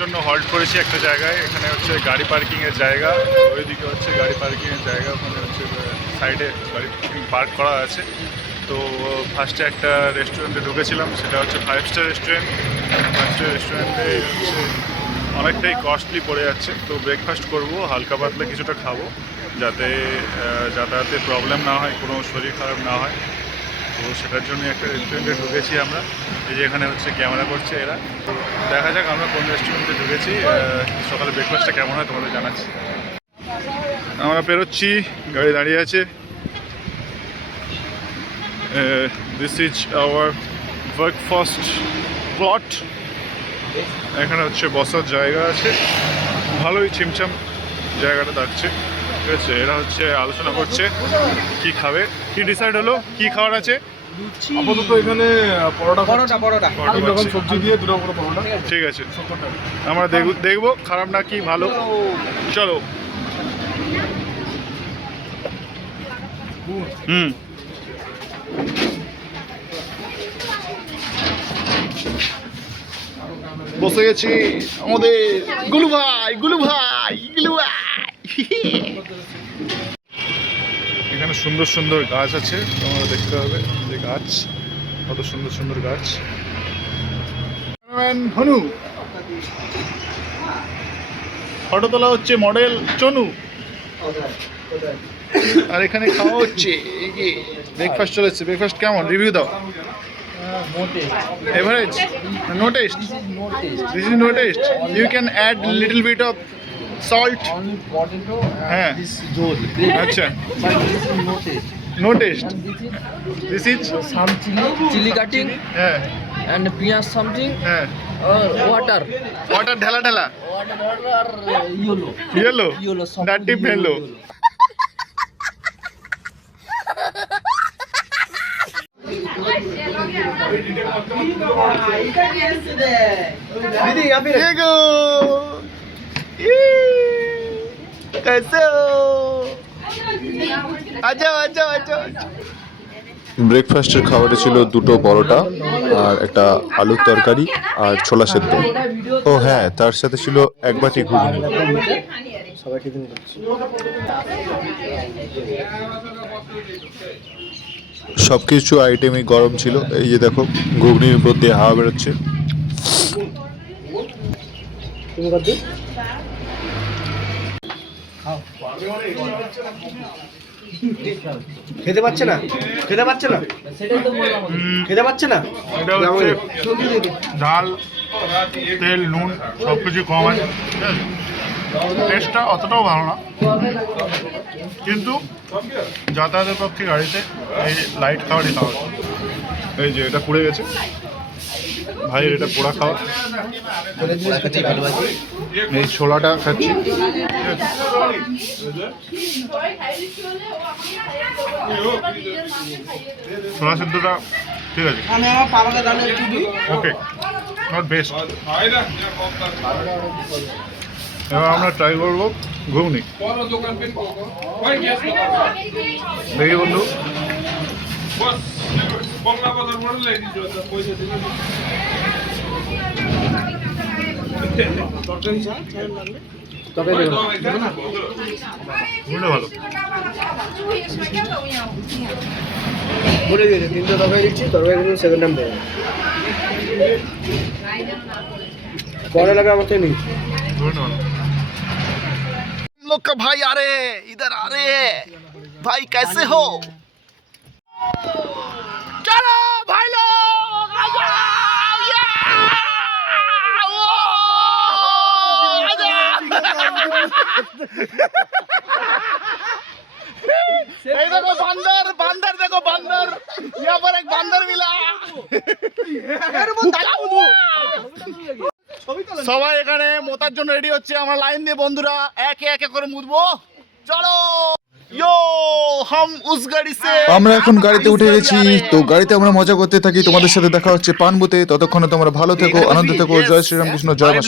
জন্য হল্ট করেছি একটা জায়গায়। এখানে হচ্ছে গাড়ি পার্কিংয়ের জায়গা, ওইদিকে হচ্ছে গাড়ি পার্কিংয়ের জায়গা, ওখানে হচ্ছে সাইডে গাড়ি পার্ক করা আছে। তো ফার্স্টে একটা রেস্টুরেন্টে ঢুকেছিলাম, সেটা হচ্ছে five star restaurant five star রেস্টুরেন্টে হচ্ছে অনেকটাই কস্টলি পড়ে যাচ্ছে। তো ব্রেকফাস্ট করব, হালকা পাতলা কিছুটা খাব, যাতে যাতায়াতে প্রবলেম না হয়, কোনো শরীর খারাপ না হয়। তো সেটার জন্য একটা রেস্টুরেন্টে ঢুকেছি আমরা। এই যে এখানে হচ্ছে ক্যামেরা করছে এরা। দেখা যাক আমরা কোন রেস্টুরেন্টে ঢুকেছি। সকালে ব্রেকফাস্টটা কেমন হয় তোমাদের জানাচ্ছি। আমরা পেরোচ্ছি, গাড়ি দাঁড়িয়ে আছে। This is our breakfast plot এখানে হচ্ছে বসার জায়গা আছে। ভালোই ছিমছাম জায়গাটা থাকছে ঠিক আছে এরা হচ্ছে আলোচনা করছে কি খাবে। কি ডিসাইড হলো কি খাওয়ার আছে? আপাতত এখানে পরোটা পরোটা পরোটা। তিন রকম সবজি দিয়ে দু রকম পরোটা। ঠিক আছে। আমরা দেখব দেখব খারাপ না কি ভালো। চলো। হুম। বসে গেছি আমাদের গুলু ভাই গুলু ভাই গুলু ভাই এখানে সুন্দর সুন্দর গাছ আছে তোমরা দেখতে হবে যে গাছ, কত সুন্দর সুন্দর গাছ। ধনু। ফটো তোলা হচ্ছে মডেল চনু। আর এখানে খাওয়া হচ্ছে ব্রেকফাস্ট চলেছে ব্রেকফাস্ট কেমন? রিভিউ দাও। Average no taste no taste you can add little bit of salt Only potato and হ্যাঁ this jol. আচ্ছা But this is no taste. And this is some chili, chili cutting হ্যাঁ and piyaz something হ্যাঁ or water. Water ঢালা ঢালা Water, water uh, yellow. Yellow Yellow, some ডাটি food ফেলো yellow. देखो कैसे हो आ जाओ आ जाओ आ जाओ ব্রেকফাস্টের খাবারে ছিল দুটো পরোটা আর একটা আলুর তরকারি আর ছোলা সেদ্ধ ও হ্যাঁ তার সাথে ছিল এক বাটি ঘুগনি সব কিছু আইটেমই গরম ছিল এই যে দেখো ঘুগনির উপর দিয়ে হাওয়া বেরোচ্ছে খেতে পাচ্ছে না? খেতে পাচ্ছে না? খেতে পাচ্ছে না? ডাল, তেল, নুন সব কিছু কম আছে। টেস্টটা অতটাও ভালো না। কিন্তু যাতায়াতের পক্ষে গাড়িতে এই লাইট খাবারই খাওয়া। এই যে, এটা পুড়ে গেছে। ভাইয়ের এটা পোড়া খাওয়া। এই ছোলাটা খাচ্ছি। ছোলা সিদ্ধটা ঠিক আছে। ওকে নট বেস্ট এবার আমরা ট্রাই করব ঘুগনি। দেখি বন্ধু। ঘুগনি ভালো বলে দিয়েছে তিনটে তরকারি দিচ্ছি তরকারি কিন্তু সেকেন্ড টাইম দেবো পরে লাগে আমাকে নিই ঘুগনি ভালো लोग का भाई आ रहे हैं इधर आ रहे हैं भाई कैसे हो चलो भाई लोग आ जाओ ये! ओ! आ जाओ! ये देखो बंदर बंदर देखो बंदर यहाँ पर एक बंदर मिला সবাই এখানে মোতার জন্য রেডি হচ্ছে আমরা লাইন দিয়ে বন্ধুরা একে একে করে মুতবো চলো আমরা এখন গাড়িতে উঠে গেছি তো গাড়িতে আমরা মজা করতে থাকি। তোমাদের সাথে দেখা হচ্ছে পানবুতে। ততক্ষণে তোমরা ভালো থেকো আনন্দ থেকো। জয় শ্রীরামকৃষ্ণ জয় মা